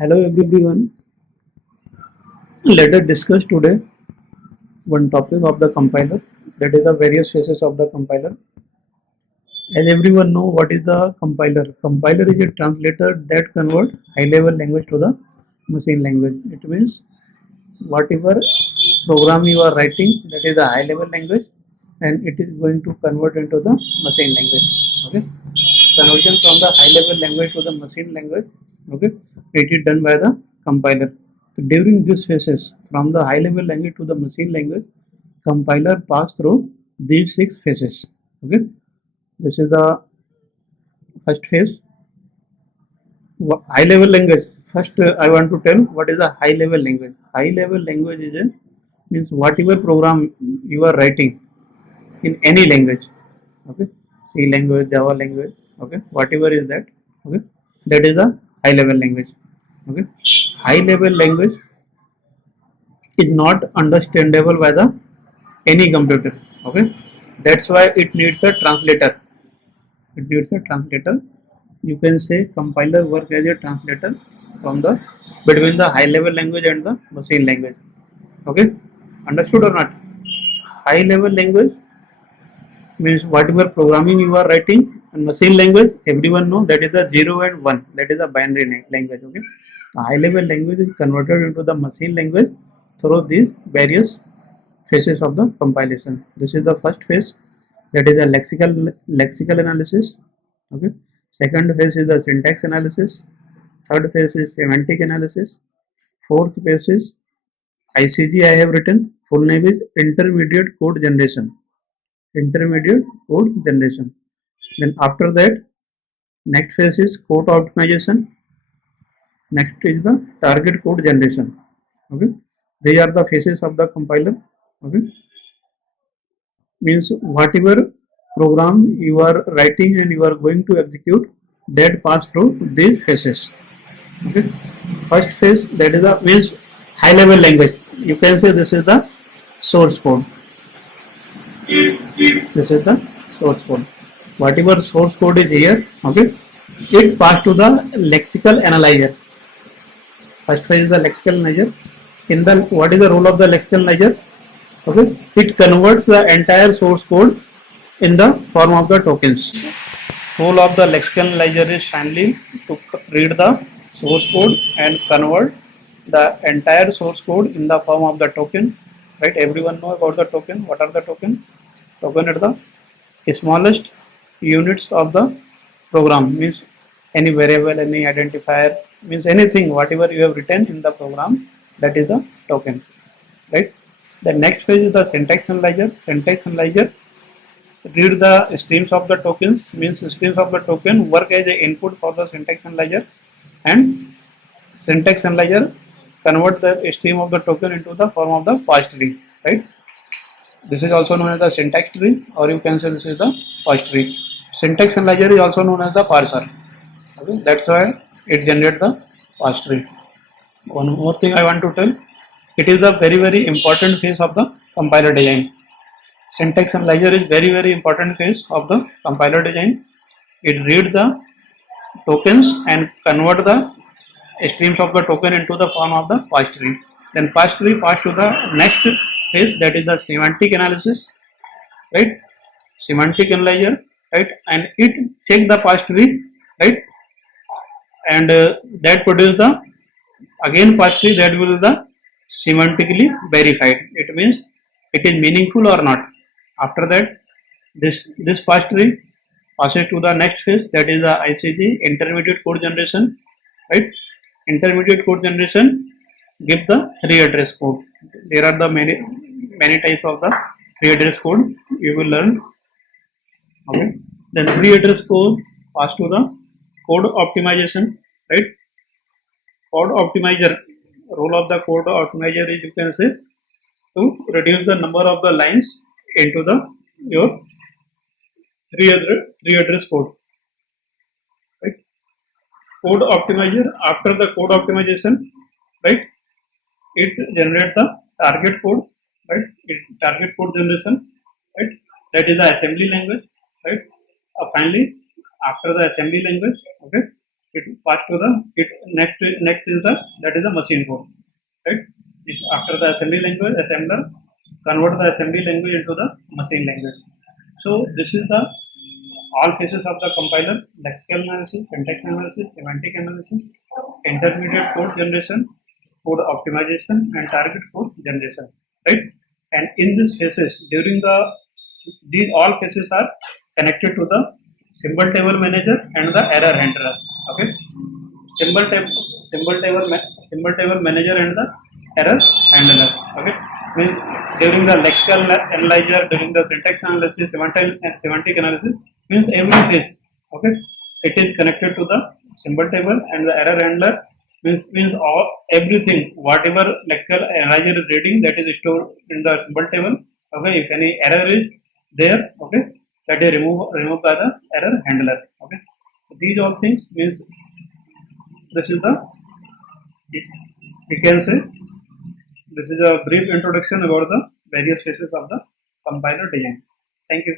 Hello everyone. Let us discuss today one topic of the compiler, that is the various phases of the compiler. As everyone know what is the compiler. Compiler is a translator that convert high level language to the machine language. It means whatever program you are writing, that is a high level language, and it is going to convert into the machine language. Okay, conversion from the high level language to the machine language. Okay, it is done by the compiler. So during this phases from the high level language to the machine language, compiler pass through these six phases. Okay, this is the first phase. High level language. First, I want to tell what is a high level language. High level language is a means whatever program you are writing in any language. Okay, C language, Java language. Okay, whatever is that. Okay, that is a high level language. Okay, high level language is not understandable by the any computer. Okay, that's why it needs a translator. It needs a translator. You can say compiler work as a translator from the between the high level language and the machine language. Okay, understood or not? High level language means whatever programming you are writing, and machine language everyone know that is a 0 and 1, that is a binary language. Okay, the high level language is converted into the machine language through these various phases of the compilation. This is the first phase, that is the lexical analysis. Okay, second phase is the syntax analysis. Third phase is semantic analysis. Fourth phase is ICG. I have written full name is intermediate code generation. Intermediate code generation. Then after that, next phase is code optimization. Next is the target code generation. Okay, they are the phases of the compiler. Okay, means whatever program you are writing and you are going to execute, that pass through these phases. Okay, first phase, that is the means high level language. You can say this is the source code. This is the source code. Whatever source code is here, okay, it pass to the lexical analyzer. First phase is the lexical analyzer. In the what is the role of the lexical analyzer? Okay, it converts the entire source code in the form of the tokens. Role of the lexical analyzer is finally to read the source code and convert the entire source code in the form of the token. Right, everyone know about the token. What are the token? Token are the smallest units of the program, means any variable, any identifier, means anything whatever you have written in the program, that is a token. Right, the next phase is the syntax analyzer. Syntax analyzer read the streams of the tokens, means streams of the token work as an input for the syntax analyzer, and syntax analyzer convert the stream of the token into the form of the parse tree. Right, this is also known as the syntax tree, or you can say this is the parse tree. Syntax analyzer is also known as the parser. Okay, that's why it generates the parse tree. One more thing I want to tell, it is the very important phase of the compiler design. Syntax analyzer is very important phase of the compiler design. It reads the tokens and convert the streams of the token into the form of the parse tree. Then parse tree pass to the next phase, that is the semantic analysis. Right, semantic analyzer. Right, and it check the parse tree. Right, and that produce the again parse tree that will the semantically verified. It means it is meaningful or not. After that, this parse tree passes to the next phase, that is the ICG, intermediate code generation. Right, intermediate code generation give the three address code. There are the many types of the three address code you will learn. Okay, then three address code pass to the code optimization. Right, code optimizer, role of the code optimizer is, you can say, to reduce the number of the lines into the your three address code. Right, code optimizer, after the code optimization, right, it generates the target code. Right, it target code generation. Right, that is the assembly language. Right, finally after the assembly language, okay, it pass to the it next is the that is the machine code, right? It's after the assembly language, assembler convert the assembly language into the machine language. So this is the all phases of the compiler: lexical analysis, syntax analysis, semantic analysis, intermediate code generation, code optimization, and target code generation, right? And in these phases, during these all phases are connected to the symbol table manager and the error handler. Okay, symbol table, symbol table manager and the error handler. Okay, means during the lexical analyzer, during the syntax analysis, semantic analysis, means every phase. Okay, it is connected to the symbol table and the error handler. Means all everything whatever lexical analyzer is reading, that is stored in the symbol table. Okay, if any error is there, okay, that is removed by the error handler. Okay, so these all things means this is the, we can say, this is a brief introduction about the various phases of the compiler design. Thank you.